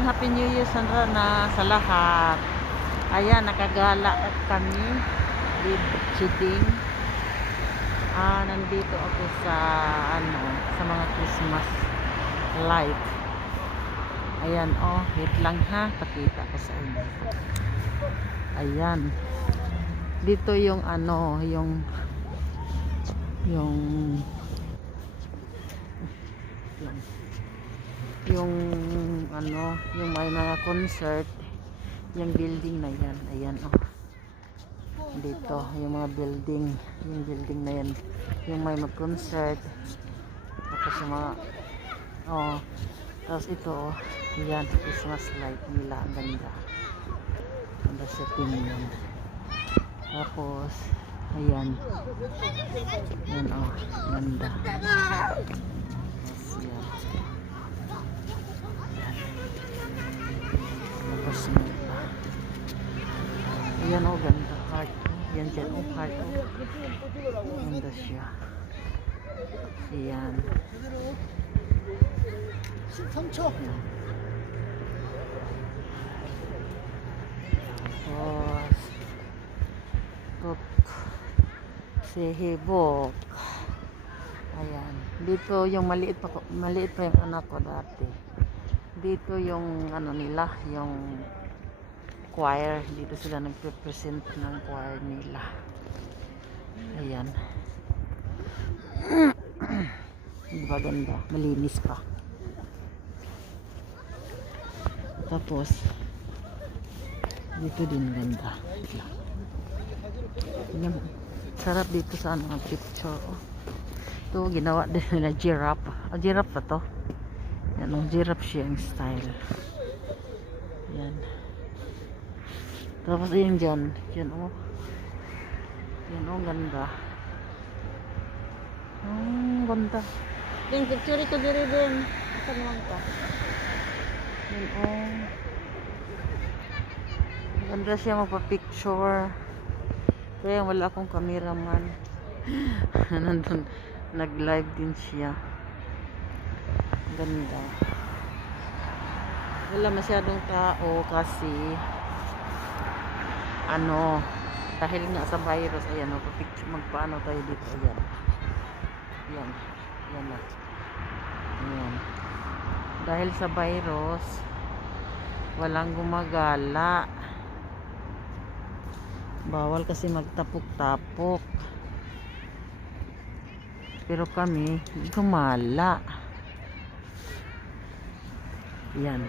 Happy New Year Sandra na sa lahat. Ayan, nakagala kami with Chiding. Nandito ako sa sa mga Christmas light. Ayan, wait lang ha, pakita ko sa inyo. Ayan. Dito yung yung may mga concert, yung building na yan. Ayan, dito yung mga building, yung building na yan, yung may mag-concert. Tapos yung mga tapos ito yan, Christmas light nila, ang ganda. Ganda sa yan. Tapos ayan, yan ganda. Tapos ayan, ganda, heart. Yan dyan, heart. Ganda siya. Ayan. Tapos sihibok. Ayan. Dito yung maliit pa yung anak ko dati. Dito yung nila, yung choir. Dito sila nagpe-present ng choir nila. Ayan. Diba ganda? Malinis pa. Tapos dito din ganda. Ayan. Sarap dito sa picture. Ito ginawa din nila giraffe. Giraffe pa to. Yan, giraffe siya yung style. Yan. Tapos yun dyan. Yan ganda. Ganda. Yung picture ko diri din. Asan naman ka? Yan ganda siya magpa-picture. Kaya wala akong cameraman. Nandun, nag-live din siya. Ganda. Wala masyadong tao kasi dahil nga sa virus, ayan, magpaano tayo dito, ayan na, ayan, dahil sa virus walang gumagala, bawal kasi magtapok-tapok, pero kami gumala. Yan.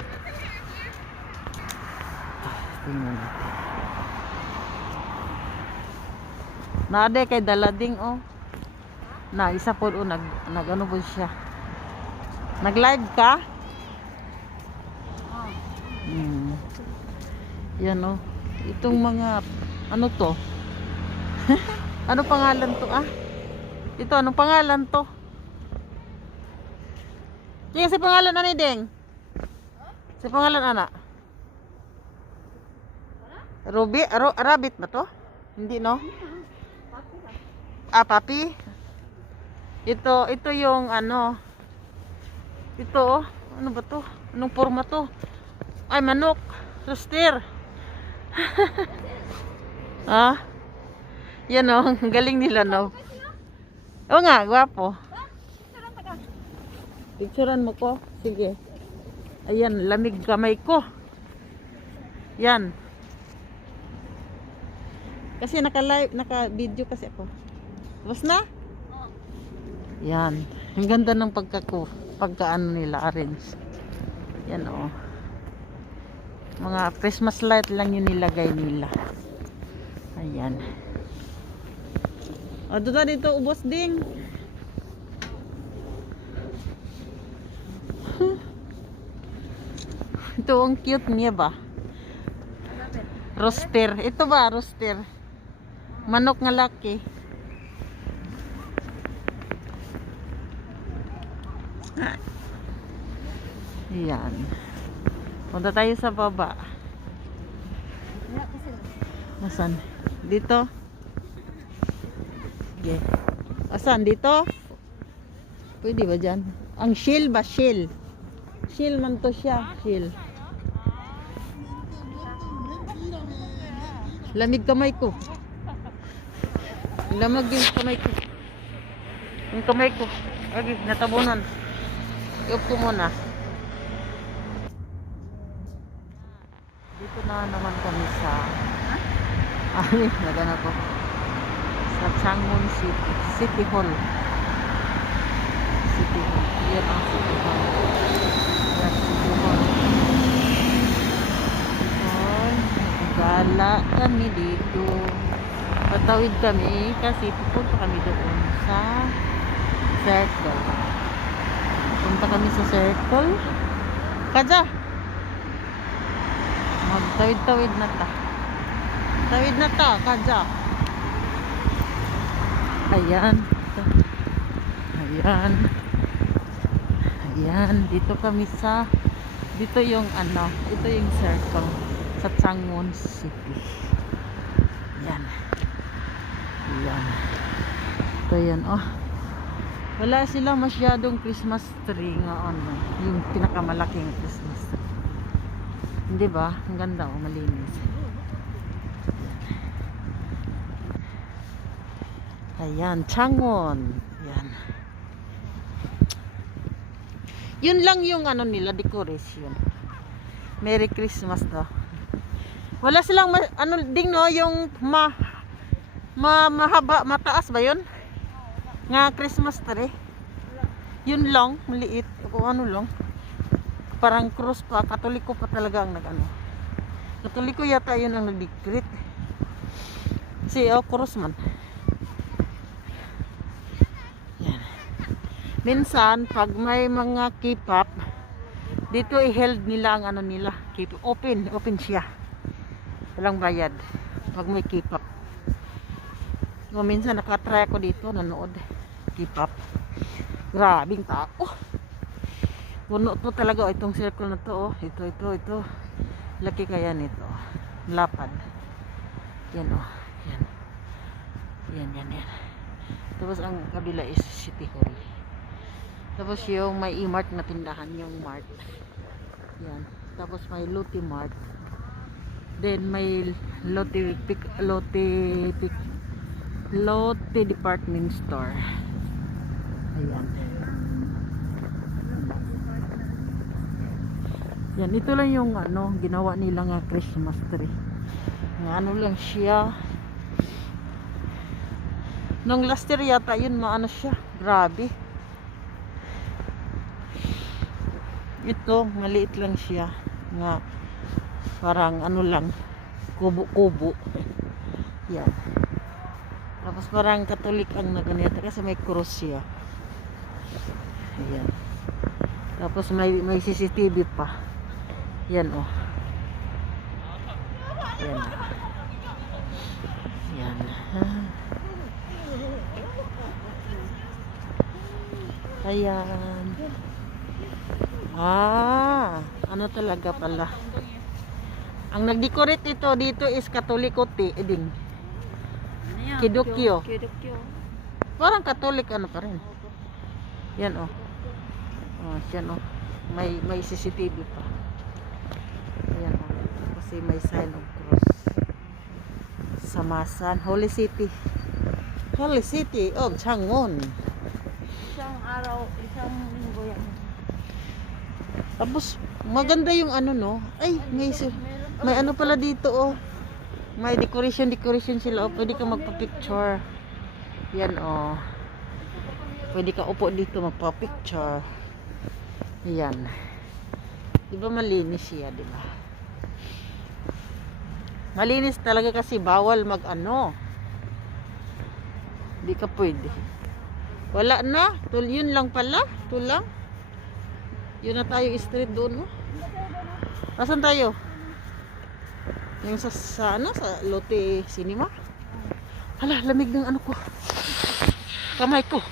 Tingnan natin. Naade kay dalading na isa po nag po siya. Nag-live ka? Yan itong mga to? Ano pangalan to Ito anong pangalan to? Yung si pangalan ani Deng? Si pangalan anak? Ruby? Rabbit ba to? Hindi no? Papi? Ito yung ito ano ba to? Anong forma to? Ay, manok. Rooster. Yan ang galing nila nga, gwapo. Picturean mo ko? Sige. Ayan, lamig kamay ko. Yan. Kasi naka-live, naka-video kasi ako. Tapos na? Yan. Ang ganda ng pagkaano nila, arrange. Yan mga Christmas light lang yung nilagay nila. Ayan. Doon dito, ubos ding. Ito ang cute niya ba? Rooster. Ito ba, rooster? Manok nga laki. Ayan. Punta tayo sa baba. Asan? Dito? Okay. Asan? Dito? Pwede ba dyan? Ang shield ba? Shield. Shield man to siya. Shield. Lamig kamay ko. Lamag yung kamay ko. Yung kamay ko. Okay, natabunan. Iup ko muna. Dito na naman kami sa nagana ko. Sa Changwon City. City Hall. City Hall. Yan ang City Hall. Yan, City Hall. Gala kami dito. Patawid kami kasi pupunta kami doon sa Circle. Punta kami sa Circle. Kaja! Magtawid-tawid na ta. Tawid na ta, Kaja. Ayan. Ayan. Ayan. Dito kami sa dito yung ano, ito yung Circle sa Changwon City. Yan. Yan. Ito yan. Oh. Wala sila masyadong Christmas tree nga ano. Yung pinakamalaking Christmas tree. Hindi ba? Ang ganda oh. Malinis. Ayan. Changwon. Yan. Yun lang yung ano nila. Decoration. Merry Christmas daw. Wala silang ano ding no yung mahaba, mataas ba 'yun? Nga Christmas tree. Yun lang, maliit. O ano lang. Parang cross pa, Katoliko pa talaga ang nag-ano. Katoliko yata 'yun ang nag-decorate. Si cross man. Yan. Minsan pag may mga K-pop dito i-held nila ang ano nila, K-pop. Open siya. Walang bayad pag may K-pop. So, minsan nakatry ako dito nanood K-pop. Grabing tao. Puno to talaga itong circle na to. Ito. Laki kaya nito. Lapad. Yan oh. Yan. Tapos ang kabila is City Hall. Tapos yung may E-Mart na tindahan yung Mart. Yan. Tapos may Lotte Mart. Then may Lotte department store. Ayan. Yan, ito lang yung ano, ginawa nila nga Christmas tree. Nga ano lang siya. Nung last year yata yun maano siya. Grabe. Ito, maliit lang siya. Nga parang ano lang, kubo-kubo. Yan. Tapos parang Katolik ang naganito kasi may cross siya. Ayan. Tapos may CCTV pa. Yan oh. Yan. Yan. Ayan. Ano talaga pala. Ang nag-decorate ito dito is Katoliko din. Kidokyo. Parang Katolik ano pa rin. Yan oh. Yan oh. May CCTV pa. Yan oh. Kasi may sign of cross. Samasan, Holy City of Changwon. Isang araw, isang linggo yan. Tapos maganda yung ano no. Ay, may ano pala dito oh. May decoration sila oh. Pwede ka magpa-picture. Yan oh. Pwede ka upo dito magpa-picture. Yan. Di ba malinis siya, di ba? Malinis talaga kasi bawal mag-ano. Di ka pwede. Wala na. Yun lang pala. Ito lang. Yun na tayo street doon. Oh. Asan tayo? Yung sa Lotte Cinema. Hala, lamig ng ano ko. Kamay ko.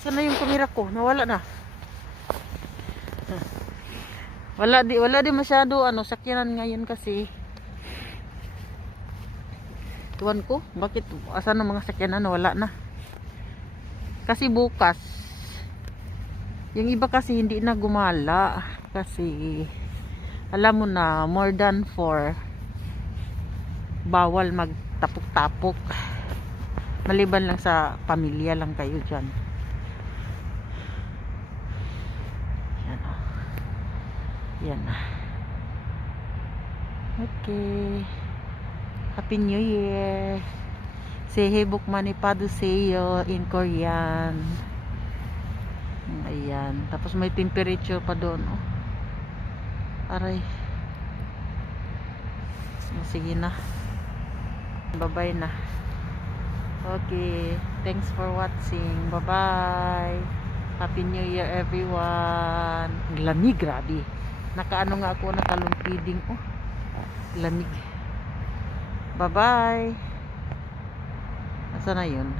Sana yung kamera ko? Nawala na. Wala di masyado sakyanan ngayon kasi. Tuwan ko, bakit asan ang mga sakyanan wala na? Kasi bukas yung iba kasi hindi na gumala kasi alam mo na more than 4 bawal magtapok-tapok. Maliban lang sa pamilya lang kayo dyan. Yan o. Yan na. Okay. Happy New Year. Sehe bukmanipado seyo in Korean. Ayan. Tapos may temperature pa doon. Oh. Aray. Sige na. Bye-bye na. Okay. Thanks for watching. Bye-bye. Happy New Year everyone. Lamig, grabe. Nakaano nga ako, nakalumpiding. Oh. Lamig. Bye-bye. Asa na yun?